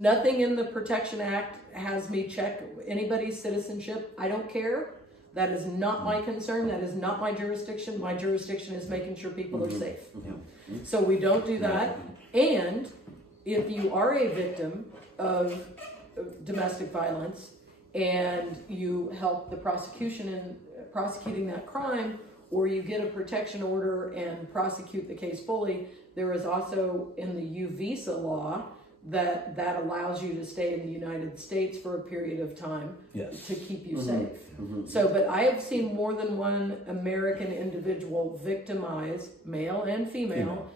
Nothing in the Protection Act has me check anybody's citizenship. I don't care. That is not my concern. That is not my jurisdiction. My jurisdiction is making sure people are safe. So we don't do that. And if you are a victim of domestic violence and you help the prosecution in prosecuting that crime, or you get a protection order and prosecute the case fully, there is also in the U visa law that allows you to stay in the United States for a period of time to keep you safe. So, but I have seen more than one American individual victimize, male and female,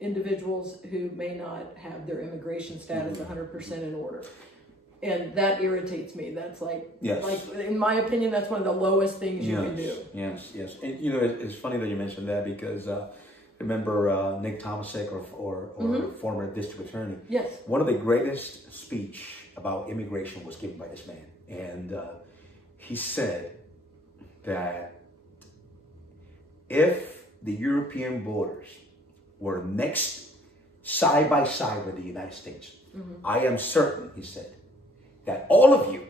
individuals who may not have their immigration status 100% in order. And that irritates me. That's like, in my opinion, that's one of the lowest things you can do. Yes. And you know, it's funny that you mentioned that because remember Nick Thomasek or former district attorney? Yes. One of the greatest speech about immigration was given by this man. And he said that if the European borders were next side by side with the United States, I am certain, he said, that all of you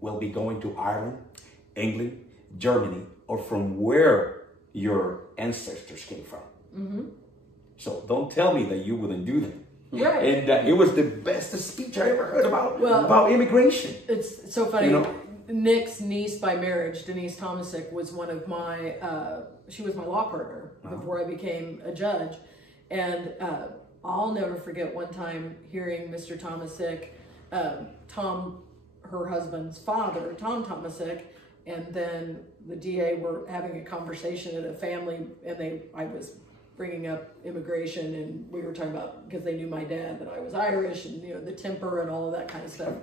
will be going to Ireland, England, Germany, or from where your ancestors came from. So don't tell me that you wouldn't do that. Right. And it was the best speech I ever heard about immigration. It's so funny. You know? Nick's niece by marriage, Denise Thomasek, was one of my, she was my law partner before I became a judge. And I'll never forget one time hearing Mr. Thomasek, Tom, her husband's father, Tom Thomasek, and then the DA were having a conversation at a family, and I was bringing up immigration, and we were talking about, because they knew my dad, that I was Irish, and, you know, the temper and all of that kind of stuff.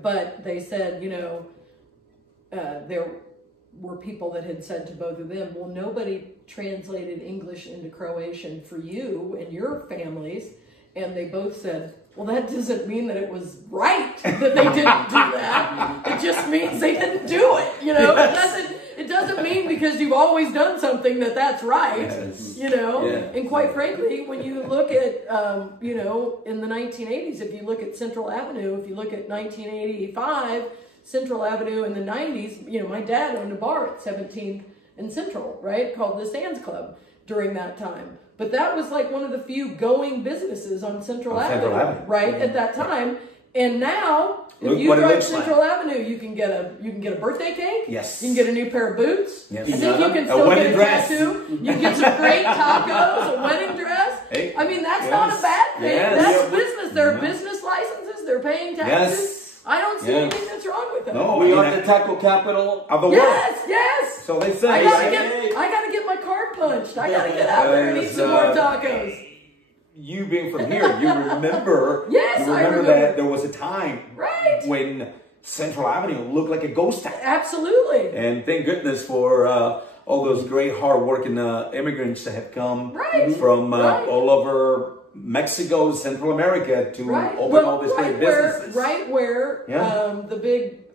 But they said, you know, there were people that had said to both of them, well, nobody translated English into Croatian for you and your families. And they both said, well, that doesn't mean that it was right that they didn't do that. It just means they didn't do it. You know, it doesn't mean because you've always done something that's right. You know, and quite frankly, when you look at, you know, in the 1980s, if you look at Central Avenue, if you look at 1985, Central Avenue in the 90s, you know, my dad owned a bar at 17th and Central, right, called the Sands Club during that time. But that was like one of the few going businesses on Central Avenue, right, at that time. And now, if you drive Central Avenue, you can get a birthday cake. Yes. You can get a new pair of boots. Yes. I think you can still get a tattoo. You can get some great tacos, a wedding dress. Hey. I mean, that's not a bad thing. That's business. There are business licenses. They're paying taxes. I don't see anything that's wrong with that. No, we are the taco capital of the world. Yes. So they say. I gotta get my card punched. I gotta get out there and eat some more tacos. You being from here, you remember? Yes, you remember that there was a time when Central Avenue looked like a ghost town. Absolutely. And thank goodness for all those great, hard-working immigrants that have come from all over Mexico, Central America to open all these great businesses. Where the big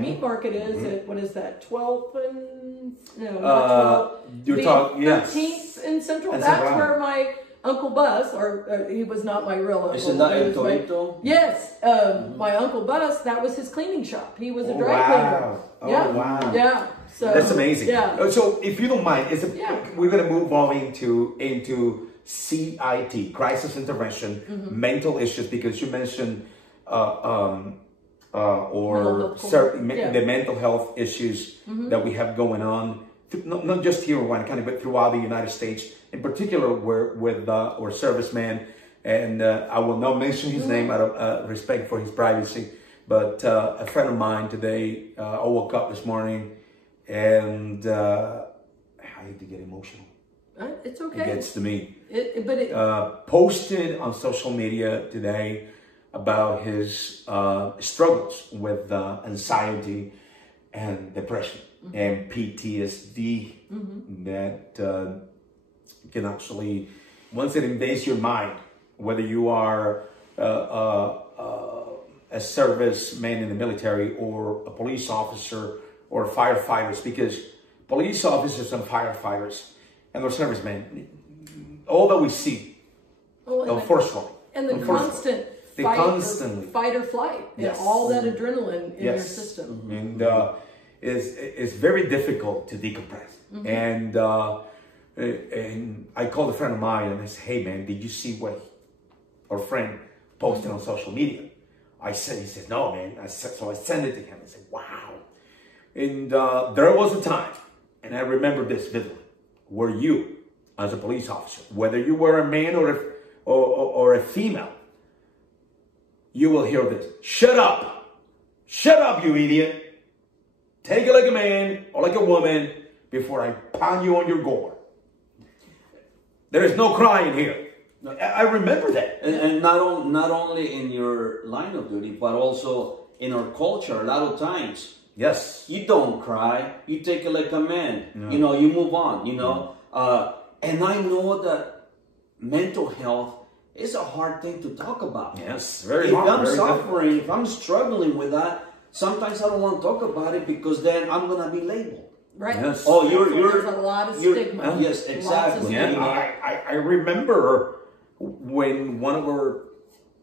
meat market is at, what is that, 12th and, no, not 12th. You're talking, 13th in Central. That's where my Uncle Bus, or he was not my real uncle. Isn't that in Toledo? Yes. My Uncle Bus, that was his cleaning shop. He was a dry cleaner. Oh, wow. Yeah. So, that's amazing. Yeah. So if you don't mind, we're going to move on into CIT, crisis intervention, mental issues, because you mentioned the mental health issues that we have going on, not just here in Washington County, but throughout the United States, in particular with our serviceman, and I will not mention his name out of respect for his privacy, but a friend of mine today, I woke up this morning and I hate to get emotional. It's okay. It gets to me. But posted on social media today about his struggles with anxiety and depression and PTSD that can actually, once it invades your mind, whether you are a serviceman in the military or a police officer or firefighters, because police officers and firefighters and their servicemen, all that we see, unfortunately. And the constant fight or flight, and all that adrenaline in your system. And it's very difficult to decompress. And I called a friend of mine and I said, hey man, did you see what our friend posted on social media? He says, no man. So I sent it to him. I said, wow. And there was a time, and I remember this vividly, where you, as a police officer, whether you were a man or a female, you will hear this. Shut up. Shut up, you idiot. Take it like a man or like a woman before I pound you on your gore. There is no crying here. I remember that. And not only in your line of duty, but also in our culture, a lot of times. Yes. You don't cry. You take it like a man. No. You know, you move on, you know. And I know that mental health is a hard thing to talk about. Yes, very hard. If I'm suffering, if I'm struggling with that, sometimes I don't want to talk about it because then I'm going to be labeled. Right. Yes. Oh, there's a lot of stigma. Yes, exactly. Yeah, I remember when one of our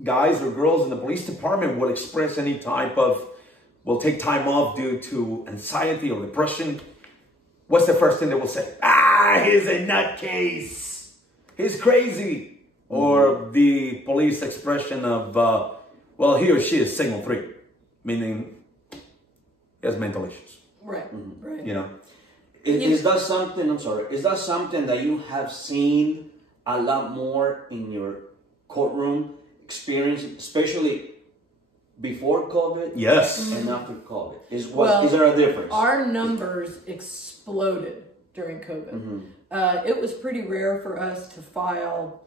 guys or girls in the police department would express any type of, will take time off due to anxiety or depression, what's the first thing they will say? He's a nutcase. He's crazy. Or the police expression of, well, he or she is single 3, meaning he has mental issues. Right, right. You know? Is that something, I'm sorry, is that something that you have seen a lot more in your courtroom experience, especially before COVID? Yes. And after COVID? Is there a difference? Our numbers exploded during COVID. It was pretty rare for us to file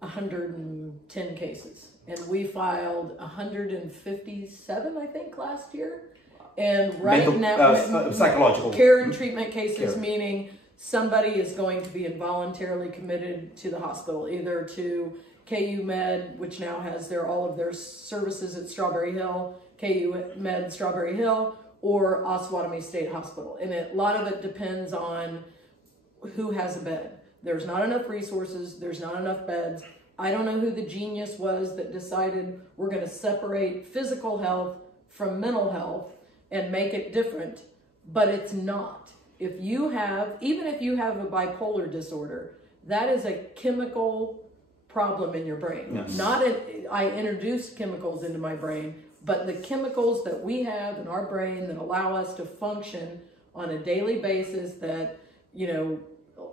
110 cases. And we filed 157, I think, last year. And now, psychological care and treatment cases, meaning somebody is going to be involuntarily committed to the hospital, either to KU Med, which now has all of their services at Strawberry Hill, KU Med Strawberry Hill, or Osawatomie State Hospital. And a lot of it depends on who has a bed. There's not enough resources. There's not enough beds. I don't know who the genius was that decided we're going to separate physical health from mental health and make it different, but it's not. Even if you have a bipolar disorder, that is a chemical problem in your brain. Yes. I introduce chemicals into my brain, but the chemicals that we have in our brain that allow us to function on a daily basis, that, you know,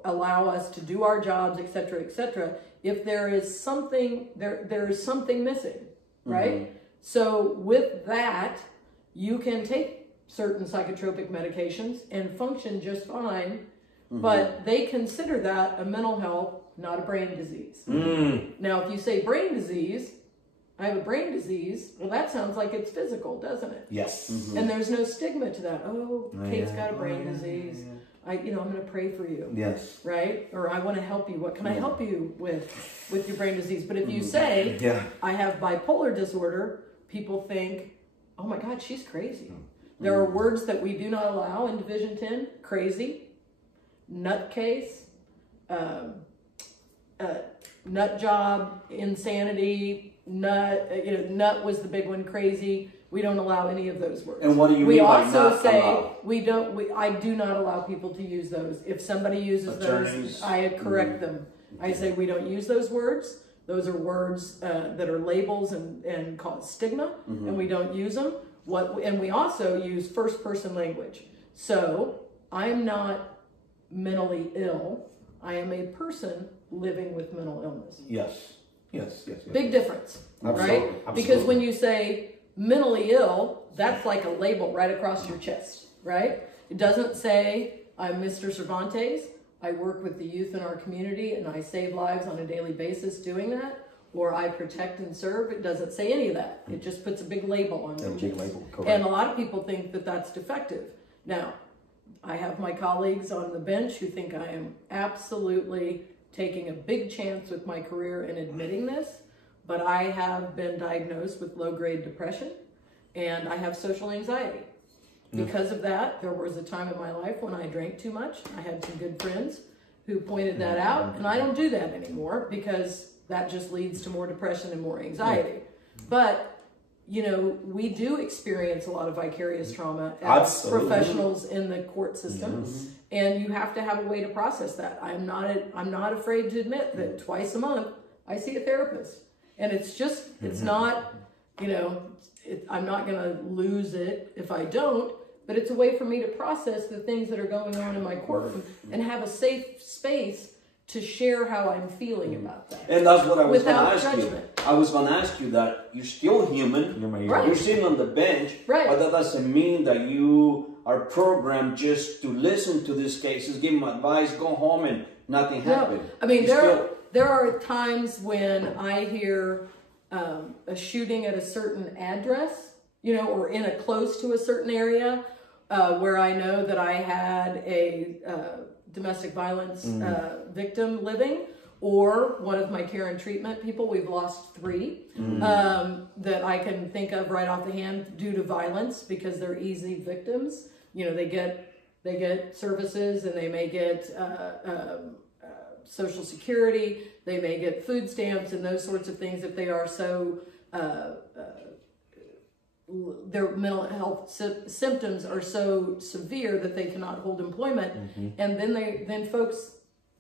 allow us to do our jobs, etc., if there is something, there is something missing, right? So with that, you can take certain psychotropic medications and function just fine, but they consider that a mental health, not a brain disease. Now, if you say brain disease, I have a brain disease, well, that sounds like it's physical, doesn't it? Yes. And there's no stigma to that. Oh, Kate's got a brain disease. I'm going to pray for you. Yes. Right? Or I want to help you. What can I help you with your brain disease? But if you say, I have bipolar disorder, people think, oh my God, she's crazy. There are words that we do not allow in Division 10. Crazy, nutcase, nut job, insanity, nut was the big one, crazy. We don't allow any of those words. And what do you mean by not allowed? I do not allow people to use those. If somebody uses those, I correct them. I say we don't use those words. Those are words that are labels and called stigma, and we don't use them. And we also use first-person language. So I am not mentally ill. I am a person living with mental illness. Yes. Big difference, Absolutely. right? Absolutely. Because when you say mentally ill, that's like a label right across your chest, right? It doesn't say, I'm Mr. Cervantes, I work with the youth in our community and I save lives on a daily basis doing that, or I protect and serve. It doesn't say any of that. It just puts a big label on it. Big label, correct. And a lot of people think that that's defective. Now, I have my colleagues on the bench who think I am absolutely taking a big chance with my career in admitting this, but I have been diagnosed with low-grade depression, and I have social anxiety. Because of that, there was a time in my life when I drank too much. I had some good friends who pointed that out, and I don't do that anymore because that just leads to more depression and more anxiety. But you know, we do experience a lot of vicarious trauma as professionals in the court system, and you have to have a way to process that. I'm not afraid to admit that twice a month I see a therapist, and it's just it's not, you know, I'm not going to lose it if I don't, but it's a way for me to process the things that are going on in my courtroom and have a safe space to share how I'm feeling about that. And that's what I was going to ask judgment. you. I was going to ask you that you're still human. Right. You're sitting on the bench. Right. But that doesn't mean that you are programmed just to listen to these cases, give them advice, go home, and nothing happened. No. I mean, there are times when I hear a shooting at a certain address, you know, or in a close to a certain area, where I know that I had a domestic violence victim living, or one of my care and treatment people. We've lost 3 that I can think of right off the hand due to violence, because they're easy victims. You know, they get services, and they may get Social Security, they may get food stamps and those sorts of things if they are so their mental health symptoms are so severe that they cannot hold employment. And then folks,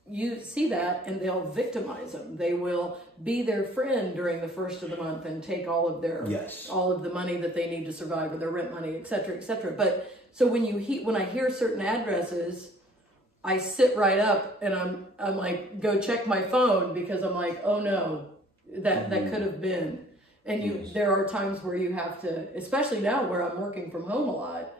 you see that, and they'll victimize them. They will be their friend during the first of the month and take all of their all of the money that they need to survive, or their rent money, et cetera, et cetera. But so when I hear certain addresses, I sit right up and I'm like, go check my phone, because I'm like, oh no, that could have been. And there are times where you have to, especially now where I'm working from home a lot,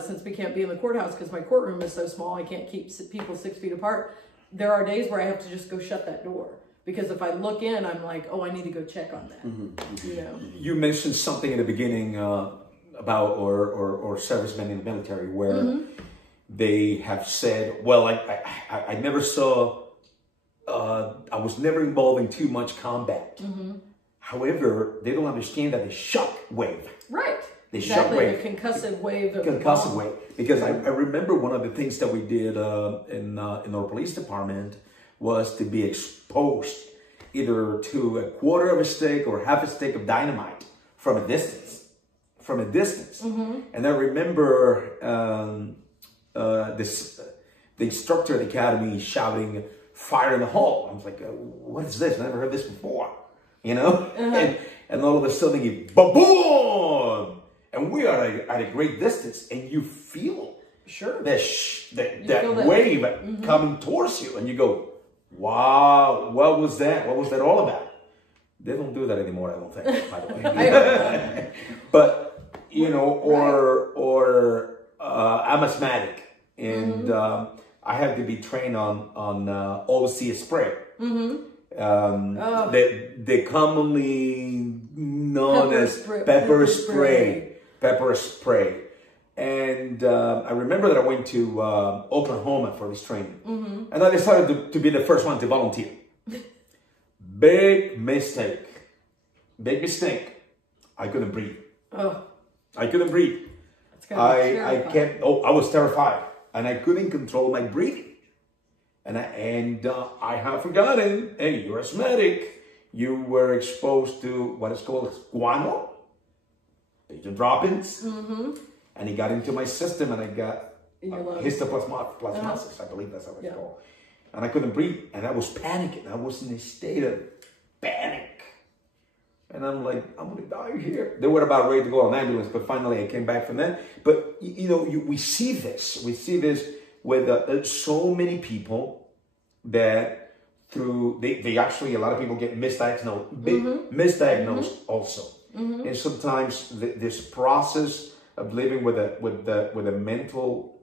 since we can't be in the courthouse because my courtroom is so small, I can't keep people 6 feet apart. There are days where I have to just go shut that door, because if I look in, I'm like, oh, I need to go check on that. You know, you mentioned something in the beginning about or servicemen in the military where they have said, well, I never saw, I was never involved in too much combat. However, they don't understand that the shock wave. Right. The shock wave. The concussive wave. Concussive wave. Because I remember one of the things that we did in our police department was to be exposed either to a quarter of a stick or half a stick of dynamite from a distance. And I remember the instructor at the academy shouting, "Fire in the hole." I was like, what is this? I never heard this before. You know? And all of a sudden, you boom! And we are at a great distance, and you feel that wave coming towards you, and you go, wow, what was that? What was that all about? They don't do that anymore, I don't think, by the way. But, you know, I'm asthmatic, and I have to be trained on OC spray. They commonly known as pepper spray. And I remember that I went to Oklahoma for this training, and I decided to be the first one to volunteer. Big mistake. I couldn't breathe. I couldn't breathe. I was terrified, and I couldn't control my breathing. And I have forgotten, hey, you're asthmatic. You were exposed to what is called guano, patient droppings, and it got into my system, and I got histoplasmosis, I believe that's how it's called. And I couldn't breathe, and I was panicking. I was in a state of panic. And I'm like, I'm going to die here. They were about ready to go on an ambulance, but finally I came back from that. But, you know, we see this. We see this with so many people that they actually, a lot of people get misdiagnosed also. And sometimes this process of living with a mental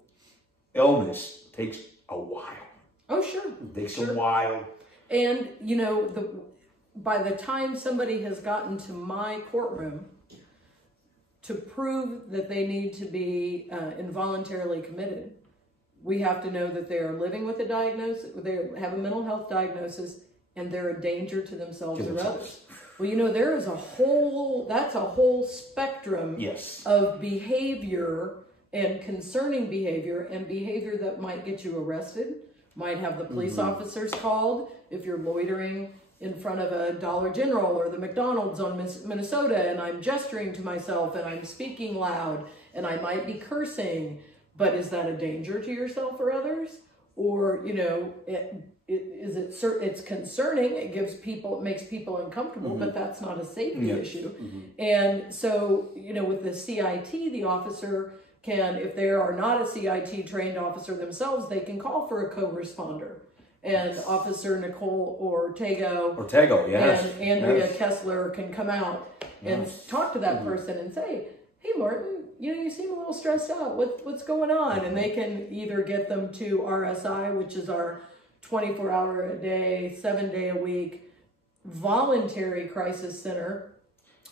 illness takes a while. Oh, sure. It takes a while. And, you know, by the time somebody has gotten to my courtroom to prove that they need to be involuntarily committed, we have to know that they are living with a diagnosis, they have a mental health diagnosis, and they're a danger to themselves or others. Well, you know, that's a whole spectrum of behavior and concerning behavior, and behavior that might get you arrested, might have the police officers called if you're loitering in front of a Dollar General or the McDonald's on Minnesota, and I'm gesturing to myself and I'm speaking loud and I might be cursing, but is that a danger to yourself or others? Or, you know, it's concerning, it makes people uncomfortable, but that's not a safety issue. And so, you know, with the CIT, the officer can, if they are not a CIT trained officer themselves, they can call for a co-responder. And Officer Nicole Ortego, yes, and Andrea Kessler can come out and talk to that person and say, hey, Martin, you know, you seem a little stressed out. What's going on? And they can either get them to RSI, which is our 24-hour-a-day, 7-day-a-week voluntary crisis center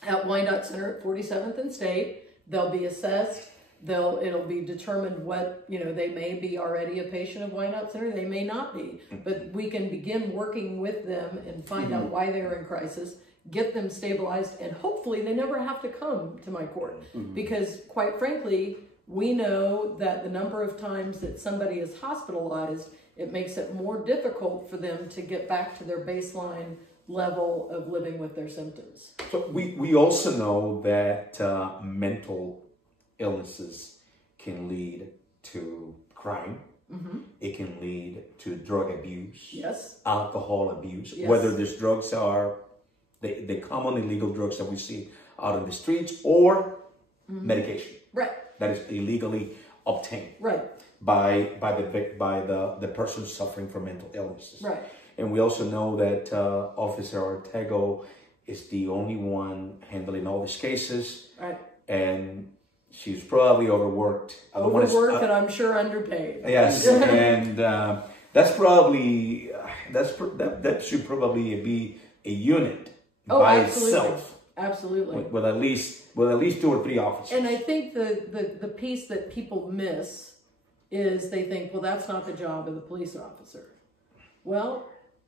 at Wyandotte Center at 47th and State. They'll be assessed. It'll be determined what, you know, they may be already a patient of Wyandotte Center. They may not be. But we can begin working with them and find out why they're in crisis, get them stabilized, and hopefully they never have to come to my court. Because quite frankly, we know that the number of times that somebody is hospitalized, it makes it more difficult for them to get back to their baseline level of living with their symptoms. So we also know that mental illnesses can lead to crime. It can lead to drug abuse, alcohol abuse, whether these drugs are the common illegal drugs that we see out in the streets, or medication that is illegally obtained by the person suffering from mental illnesses. And we also know that Officer Ortego is the only one handling all these cases, and she's probably overworked. And I'm sure underpaid. Yes, and that's probably that should probably be a unit by itself. Absolutely. With at least 2 or 3 officers. And I think the piece that people miss is they think, well, that's not the job of the police officer. Well,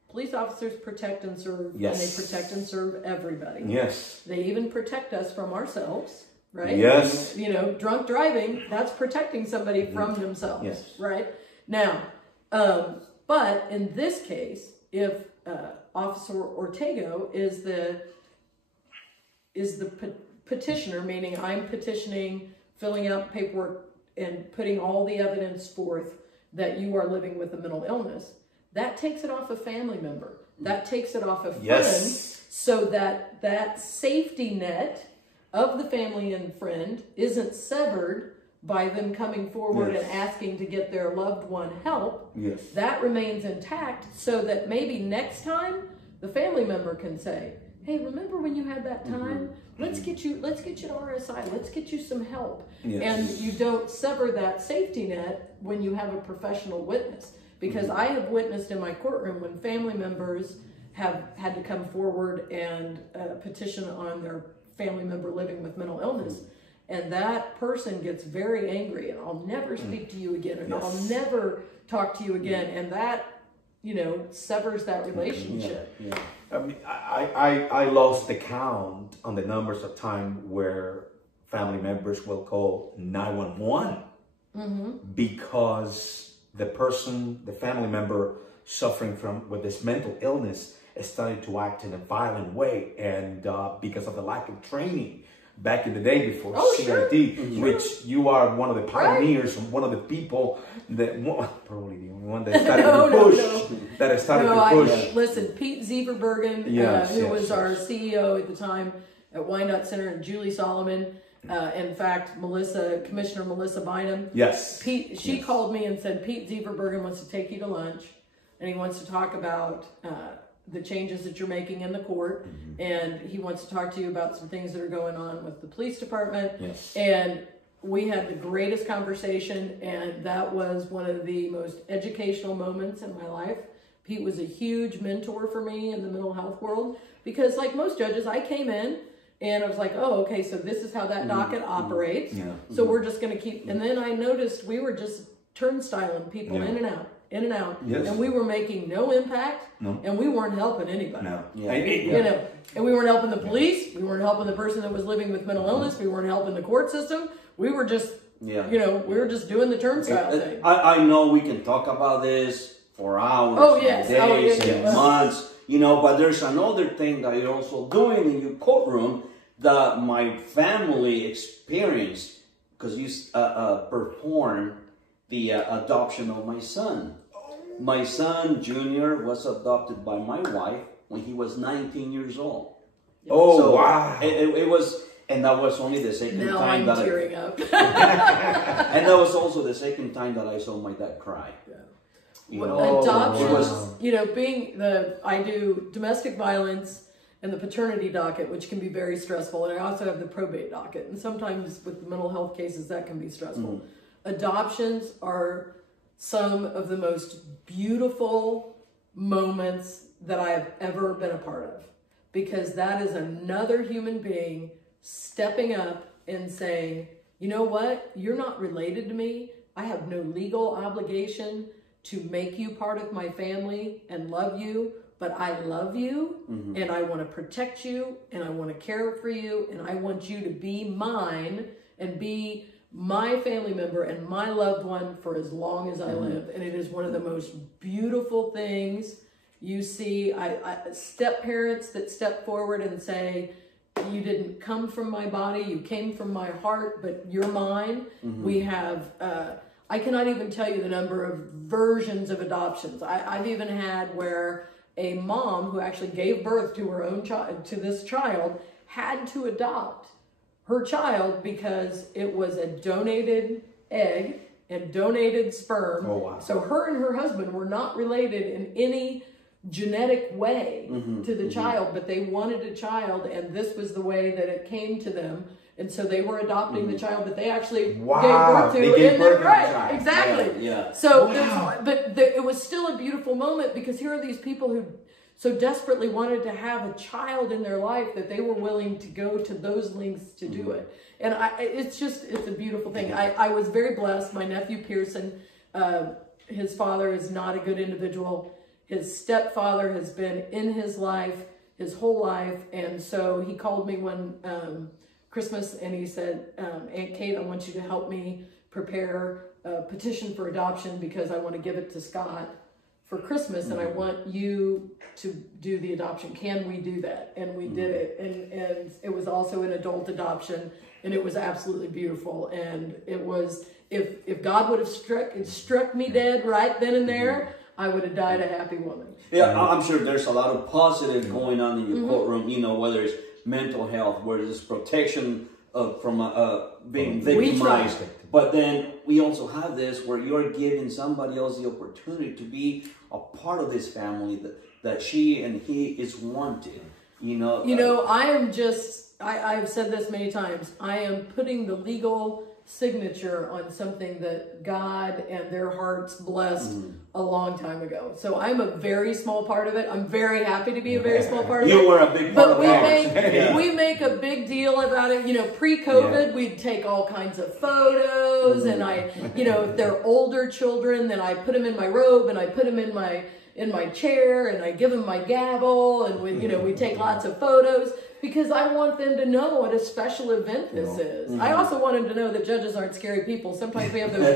police officers protect and serve, and they protect and serve everybody. They even protect us from ourselves. Right? You know, drunk driving, that's protecting somebody from themselves. Right? Now, but in this case, if Officer Ortego is the petitioner, meaning I'm petitioning, filling out paperwork, and putting all the evidence forth that you are living with a mental illness, that takes it off a family member. That takes it off a friend, so that safety net of the family and friend isn't severed by them coming forward and asking to get their loved one help. That remains intact, so that maybe next time the family member can say, hey, remember when you had that time? Let's get you to RSI. Let's get you some help. And you don't sever that safety net when you have a professional witness. Because I have witnessed in my courtroom when family members have had to come forward and petition on their family member living with mental illness, and that person gets very angry, and I'll never speak to you again, and I'll never talk to you again, and that, you know, severs that relationship. I mean, I lost the count on the numbers of time where family members will call 911 because the family member suffering with this mental illness started to act in a violent way, and because of the lack of training back in the day before CIT, which you are one of the pioneers and one of the people that probably the only one that started to push. Listen, Pete Zebrabergen, who was our CEO at the time at Wyandotte Center, and Julie Solomon. In fact, Commissioner Melissa Bynum. She called me and said, Pete Zebrabergen wants to take you to lunch, and he wants to talk about the changes that you're making in the court, and he wants to talk to you about some things that are going on with the police department. And we had the greatest conversation, and that was one of the most educational moments in my life. Pete was a huge mentor for me in the mental health world, because like most judges, I came in and I was like, oh, okay, so this is how that docket operates. So we're just going to keep, and then I noticed we were just turnstiling people in and out. And we were making no impact, and we weren't helping anybody. You know, and we weren't helping the police. We weren't helping the person that was living with mental illness. We weren't helping the court system. We were just, you know, we were just doing the turnstile thing. I know we can talk about this for hours, days, and months. you know. But there's another thing that you're also doing in your courtroom that my family experienced, because you performed the adoption of my son. My son, Junior, was adopted by my wife when he was 19 years old. Oh, so wow. It was, and that was only the second now time I'm that tearing up. and that was also the second time that I saw my dad cry. Yeah. You know, Adoptions, you know, I do domestic violence and the paternity docket, which can be very stressful. And I also have the probate docket. And sometimes with the mental health cases, that can be stressful. Adoptions are some of the most beautiful moments that I have ever been a part of, because that is another human being stepping up and saying, you know what, you're not related to me. I have no legal obligation to make you part of my family and love you, but I love you and I want to protect you and I want to care for you and I want you to be mine and be my family member and my loved one for as long as I live. And it is one of the most beautiful things you see. Step parents that step forward and say, you didn't come from my body, you came from my heart, but you're mine. We have, I cannot even tell you the number of versions of adoptions. I've even had where a mom who actually gave birth to her own child, to this child, had to adopt her child because it was a donated egg and donated sperm. Oh, wow. So her and her husband were not related in any genetic way to the child, but they wanted a child, and this was the way that it came to them. And so they were adopting the child that they actually gave birth to. Right, exactly. Yeah. So, it was still a beautiful moment, because here are these people who so desperately wanted to have a child in their life that they were willing to go to those lengths to do it. And it's a beautiful thing. I was very blessed. My nephew Pearson, his father is not a good individual. His stepfather has been in his life his whole life. And so he called me one Christmas and he said, Aunt Kate, I want you to help me prepare a petition for adoption because I want to give it to Scott for Christmas, and I want you to do the adoption. Can we do that? And we did it. And it was also an adult adoption, and it was absolutely beautiful. And it was, if God would have struck me dead right then and there, I would have died a happy woman. Yeah, I'm sure there's a lot of positive going on in your courtroom, you know, whether it's mental health, whether it's protection from being victimized. But then we also have this where you're giving somebody else the opportunity to be a part of this family that she and he is wanted. You know, I am just, I've said this many times, I am putting the legal signature on something that God and their hearts blessed a long time ago. So I'm a very small part of it. I'm very happy to be a very small part of it. You were a big part of it. We make a big deal about it. You know, pre-COVID, we'd take all kinds of photos, and if they're older children, then I put them in my robe and I put them in my chair and I give them my gavel, and we take lots of photos. Because I want them to know what a special event this is. I also want them to know that judges aren't scary people. Sometimes we have those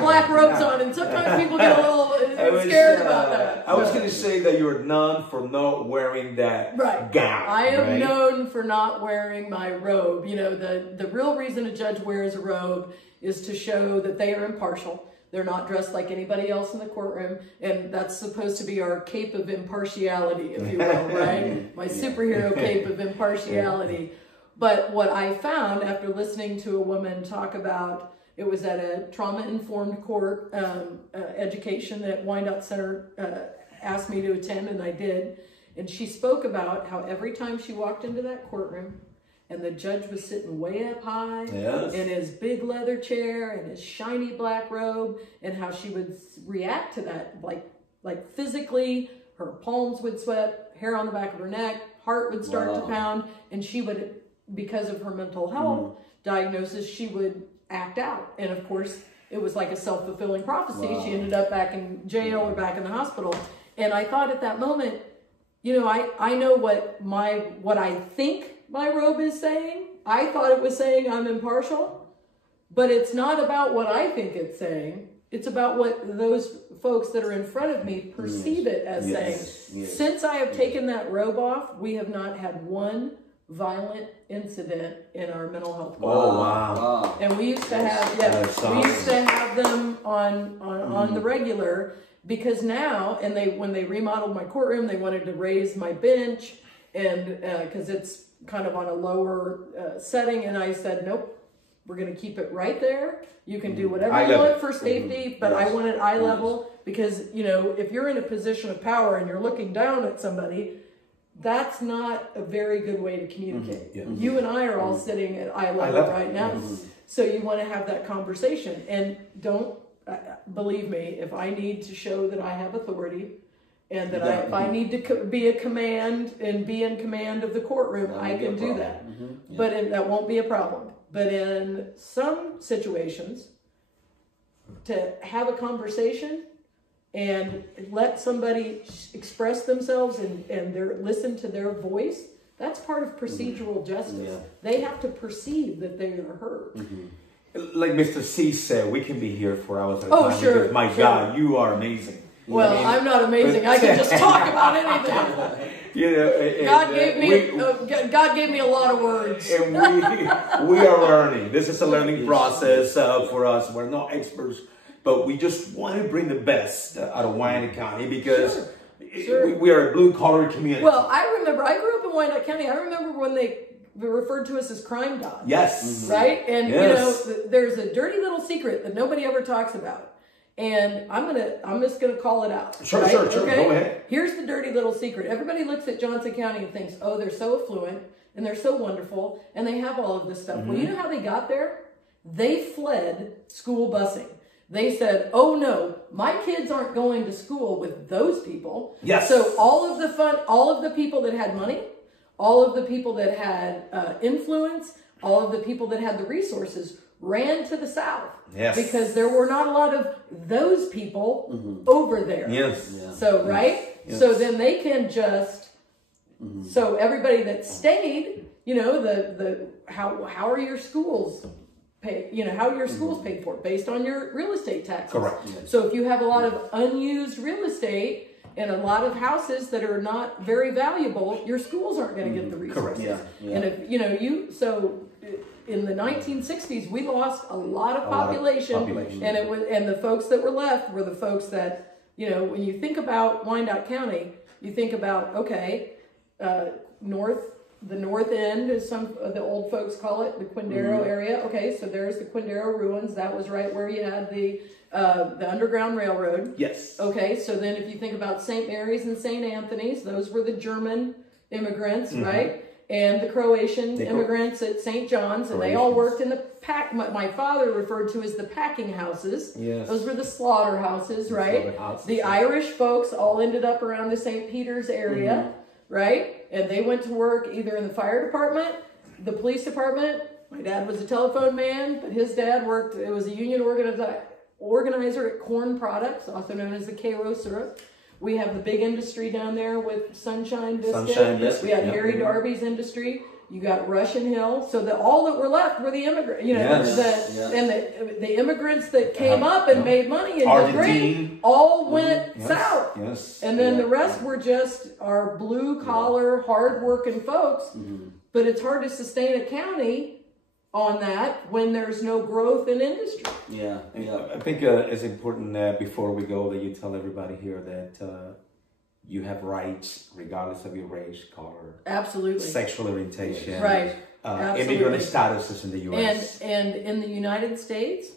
black robes on, and sometimes people get a little scared about that. I was going to say that you're known for not wearing that gown. I am known for not wearing my robe. You know, the real reason a judge wears a robe is to show that they are impartial. They're not dressed like anybody else in the courtroom, and that's supposed to be our cape of impartiality, if you will, right? My superhero cape of impartiality. But what I found after listening to a woman talk about, it was at a trauma-informed court education that Wyandotte Center asked me to attend, and I did. And she spoke about how every time she walked into that courtroom, and the judge was sitting way up high in his big leather chair and his shiny black robe, and how she would react to that, like physically, her palms would sweat, hair on the back of her neck, heart would start to pound, and she would, because of her mental health diagnosis, she would act out. And of course, it was like a self-fulfilling prophecy. She ended up back in jail or back in the hospital. And I thought at that moment, I know what I think my robe is saying. I thought it was saying I'm impartial, but it's not about what I think it's saying. It's about what those folks that are in front of me perceive it as saying. Yes. Since I have taken that robe off, we have not had one violent incident in our mental health court. Oh, wow. And we used to have, we used to have them on the regular, because now, and when they remodeled my courtroom, they wanted to raise my bench, and because it's kind of on a lower setting, and I said, nope, we're going to keep it right there. You can do whatever you want for safety, but I want it eye level, because, you know, if you're in a position of power and you're looking down at somebody, that's not a very good way to communicate. You and I are all sitting at eye level right now. So you want to have that conversation, and don't believe me, if I need to show that I have authority, and that if I need to be a command and be in command of the courtroom, I can do that. But that won't be a problem. But in some situations, to have a conversation and let somebody express themselves and listen to their voice, that's part of procedural justice. They have to perceive that they are heard. Like Mr. C said, we can be here for hours at a time. Sure. Because, my God, you are amazing. Well, I'm not amazing. I can just talk about anything. You know, God gave me a lot of words. And we are learning. This is a learning process for us. We're not experts, but we just want to bring the best out of Wyandotte County, because we are a blue-collar community. Well, I grew up in Wyandotte County. I remember when they referred to us as crime dogs. Yes. Right? And, you know, there's a dirty little secret that nobody ever talks about. And I'm just gonna call it out. Sure. Okay? Go ahead. Here's the dirty little secret. Everybody looks at Johnson County and thinks, oh, they're so affluent and they're so wonderful and they have all of this stuff. Well, you know how they got there? They fled school busing. They said, oh no, my kids aren't going to school with those people. Yes. So all of the people that had money, all of the people that had influence, all of the people that had the resources ran to the south. Yes. Because there were not a lot of those people over there. Yes. So, right? Yes. So then they can just, so everybody that stayed, you know, how are your schools paid, you know, how are your schools paid for? Based on your real estate taxes. Correct. Yes. So if you have a lot of unused real estate and a lot of houses that are not very valuable, your schools aren't going to get the resources. Correct. And if, you know, in the 1960s, we lost a lot of population, and the folks that were left were the folks that, you know, when you think about Wyandotte County, you think about, okay, the north end, as some of the old folks call it, the Quindaro area. Okay, so there's the Quindaro ruins. That was right where you had the Underground Railroad. Yes. Okay, so then if you think about St. Mary's and St. Anthony's, those were the German immigrants, right? And the Croatian immigrants at St. John's, and they all worked in the my father referred to as the packing houses. Yes. Those were the slaughterhouses, right? The Irish folks all ended up around the St. Peter's area, right? And they went to work either in the fire department, the police department. My dad was a telephone man, but his dad it was a union organizer at Corn Products, also known as the Cairo syrup. We have the big industry down there with Sunshine Biscuit. We had Harry Darby's industry. You got Russian Hill. So all that were left were the immigrants. You know, and the immigrants that came up and made money and did great all went south. Yes. And then the rest were just our blue collar, hard working folks. But it's hard to sustain a county on that when there's no growth in industry. I think it's important before we go that you tell everybody here that you have rights regardless of your race, color, sexual orientation, immigrant statuses in the U.S. And in the United States,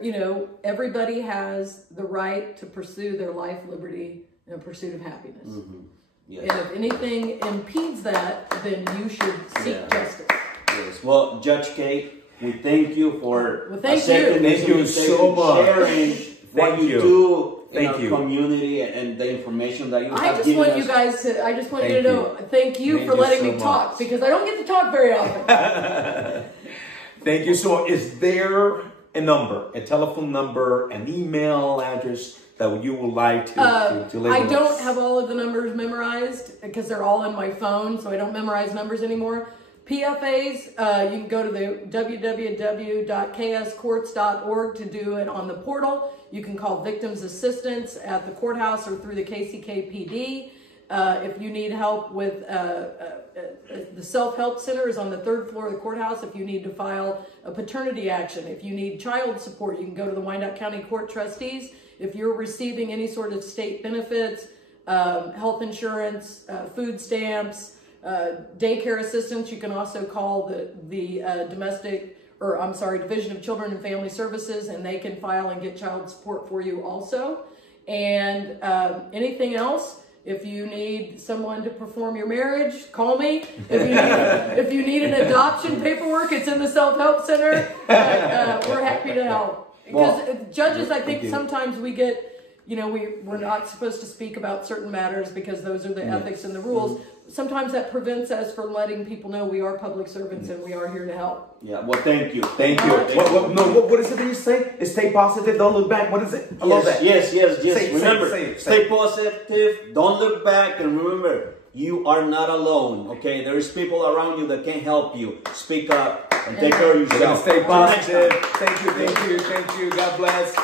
you know, everybody has the right to pursue their life, liberty, and pursuit of happiness. And if anything impedes that, then you should seek justice. Yes. Well, Judge Kate, we thank you for accepting this invitation, sharing what you do in our community and the information that you have given us. I just want you to know, thank you for letting me talk, because I don't get to talk very often. Thank you so much. Is there a number, a telephone number, an email address that you would like to leave I don't have all of the numbers memorized because they're all in my phone, so I don't memorize numbers anymore. PFAs, you can go to the www.kscourts.org to do it on the portal. You can call Victims Assistance at the courthouse or through the KCKPD. If you need help with the self-help center is on the 3rd floor of the courthouse. If you need to file a paternity action, if you need child support, you can go to the Wyandotte County Court Trustees. If you're receiving any sort of state benefits, health insurance, food stamps, daycare assistance, you can also call the Division of Children and Family Services, and they can file and get child support for you also. And anything else, if you need someone to perform your marriage, call me. If you need an adoption paperwork, it's in the self-help center. We're happy to help. Because judges, I think sometimes we get, we're not supposed to speak about certain matters because those are the ethics and the rules. Sometimes that prevents us from letting people know we are public servants and we are here to help. Yeah, well, thank you. Thank you. What is it that you say? Stay positive, don't look back. What is it? I love that. Yes. Remember, stay positive, don't look back, and remember, you are not alone, okay? There is people around you that can help you. Speak up and take care of yourself. Stay positive. Thank you. God bless.